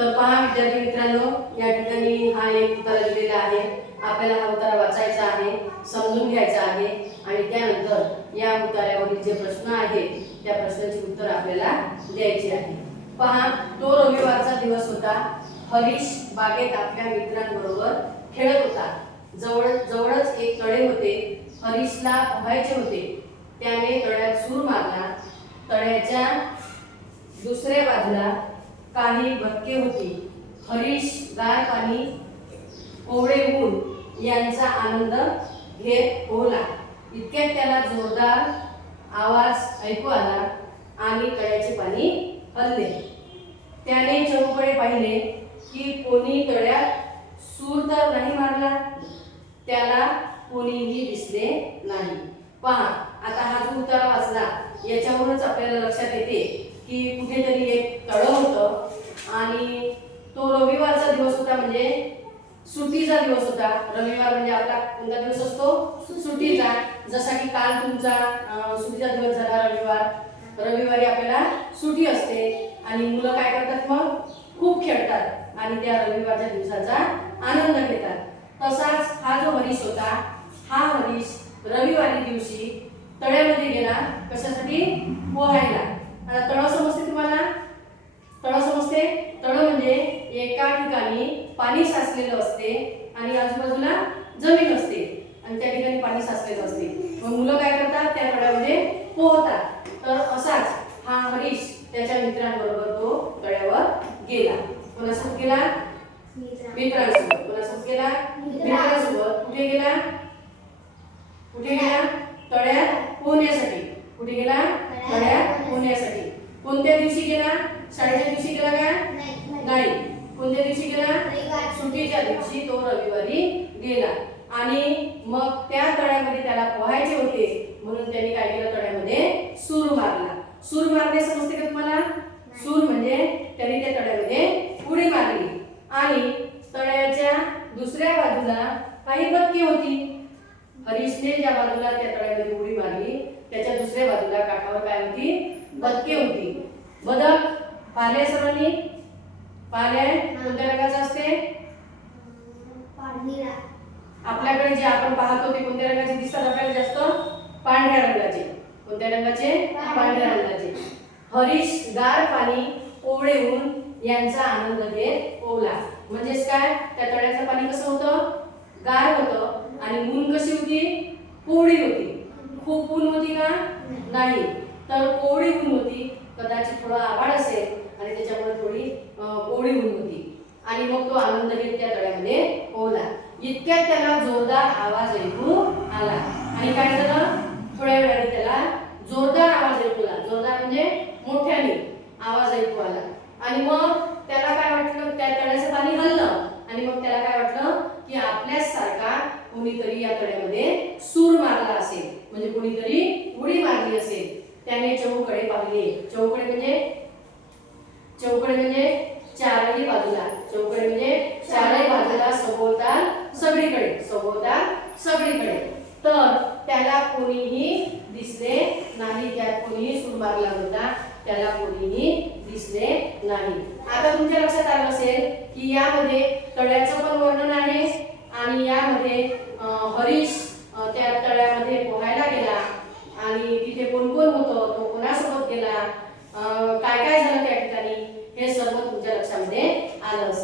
तर पहा विद्यार्थी मित्रांनो, या ठिकाणी हा एक उतारा दिलेला आहे. आपल्याला हा उतारा वाचायचा आहे, समजून घ्यायचा आहे आणि त्यानंतर या उतार्यावरील जे प्रश्न आहेत त्या प्रश्नांची उत्तर आपल्याला द्यायची आहे. पहा, तो रविवारचा दिवस होता. हरीश बागेत आपल्या मित्रांबरोबर खेळत होता. जवळच एक तळे होते. हरीशला पोहायचे होते. त्याने तळ्यात सूर मारला. तळ्याच्या दुसऱ्या बाजूला काही भटके होती. हरीश गार पाणी, कोवळे ऊन यांचा आनंद घेत पोहला. इतक्यात त्याला जोरदार आवाज ऐकू आला आणि तळ्याचे पाणी हलले. त्याने चहूकडे पाहिले की कोणी तळ्यात सूर तर नाही मारला. त्याला कोणीही दिसले नाही. पहा, आता हा जो उतारा वाचला याच्यावरूनच आपल्याला लक्षात येते की कुठेतरी एक तळं होतं आणि तो रविवारचा दिवस होता, म्हणजे सुट्टीचा दिवस होता. रविवार म्हणजे आपला कोणता दिवस असतो? सुट्टीचा. जसा की काल तुमचा सुट्टीचा दिवस झाला रविवार. रविवारी आपल्याला सुट्टी असते आणि मुलं काय करतात? मग खूप खेळतात आणि त्या रविवारच्या दिवसाचा आनंद घेतात. तसाच हा जो हरीश होता, हा हरीश रविवारी दिवशी तळ्यामध्ये गेला. कशासाठी? पोहायला. आता तळं समजते तुम्हाला? तळं समजते? तळं म्हणजे एका ठिकाणी पाणी साचलेलं असते आणि आजूबाजूला जमीन असते आणि त्या ठिकाणी पाणी साचलेलं असते. मग मुलं काय करतात? त्या तळ्यामध्ये पोहतात. तर असाच हा हरीश त्याच्या मित्रांबरोबर तो तळ्यावर गेला. कोणासोबत गेला? मित्रांसोबत. कोणासोबत गेला? मित्रांसोबत. कुठे गेला? कुठे गेला? तळ्यात पोहण्यासाठी. कुठे गेला? तळ्यात पोहण्यासाठी. कोणत्या दिवशी गेला? शाळेच्या दिवशी गेला का? नाही. कोणत्या दिवशी गेला? सुट्टीच्या दिवशी तो रविवारी गेला आणि मग त्या तळ्यामध्ये त्याला पोहायचे होते म्हणून त्याने काय केलं? तळ्यामध्ये सूर मारला. सूर मारणे समजते का तुम्हाला? सूर म्हणजे त्याने त्या तळ्यामध्ये उडी मारली आणि तळ्याच्या दुसऱ्या बाजूला काही बदके होती. हरीशने ज्या बाजूला त्या तळ्यामध्ये उडी मारली त्याच्या दुसऱ्या बाजूला काठावर काय होती? बदके होती. बदक पाहिले सर्वांनी? पाहिले कोणत्या रंगाचं असते? आपल्याकडे जे आपण पाहतो ते कोणत्या रंगाचे दिसतात आपल्याला? जास्त पांढऱ्या रंगाचे. कोणत्या रंगाचे? पांढऱ्या रंगाचे. हरीश गार पाणी, कोवळे ऊन यांचा आनंद घेत पोहला. म्हणजेच काय? त्या तळ्याचं पाणी कसं होतं? गार होतं आणि ऊन कशी होती? कोवळी होती. खूप ऊन होती का? नाही. तर कोवळी ऊन होती. कदाचित थोडं आभाळ असेल आणि त्याच्यामुळे थोडी कोवळी ऊन होती आणि मग तो आनंद घेत त्या तळ्यामध्ये पोहला. इतक्यात त्याला जोरदार आवाज ऐकू आला आणि काय झालं? थोड्या वेळाने त्याला जोरदार आवाज ऐकू आला. जोरदार म्हणजे मोठ्याने आवाज ऐकू आला आणि मग त्याला काय वाटलं? त्या तळ्याचं पाणी हललं आणि मग त्याला काय वाटलं की आपल्याच सारखा कोणीतरी या तळ्यामध्ये सूर मारला असेल, म्हणजे कोणीतरी उडी मारली असेल. त्याने चहूकडे पाहिले. चहूकडे म्हणजे चारही बाजूला. चहूकडे म्हणजे चारही बाजूला, सभोवताल सगळीकडे. सभोवताल सगळीकडे. तर त्याला कोणीही दिसले नाही. त्यात कोणीही सूर मारला होता, त्याला कोणीही दिसले नाही. आता तुमच्या लक्षात आलं असेल की यामध्ये तळ्याचं पण वर्णन आहे आणि यामध्ये हरीश त्या तळ्यामध्ये पोहायला गेला आणि तिथे कोण कोण होतं, तो कोणासोबत गेला, काय काय झालं त्या ठिकाणी, हे सर्व तुमच्या लक्षामध्ये आलं असेल.